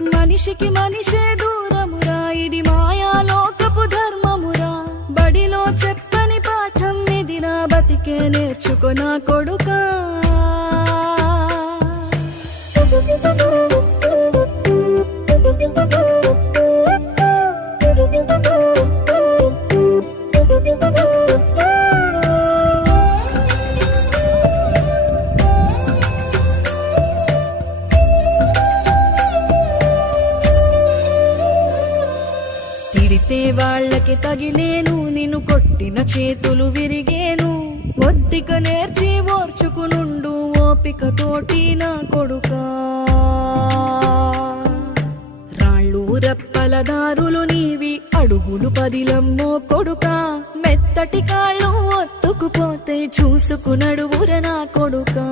మనిషికి మనిషే దూరమురా, ఇది మాయాలోకపు ధర్మమురా. బడిలో చెప్పని పాఠం ఇది, నా బతికే నేర్చుకో నా కొడుకా. తిడితే వాళ్ళకి తగిలేను, నిన్ను కొట్టిన చేతులు విరిగేను. ఒద్దిక నేర్చి ఓర్చుకునుండు ఓపిక తోటి నా కొడుకా. రాళ్ళు రెప్పల దారులు నీవి, అడుగులు పదిలమ్మో కొడుకా. మెత్తటి కాళ్ళు ఒత్తుకుపోతే చూసుకునడువుర నా కొడుకా.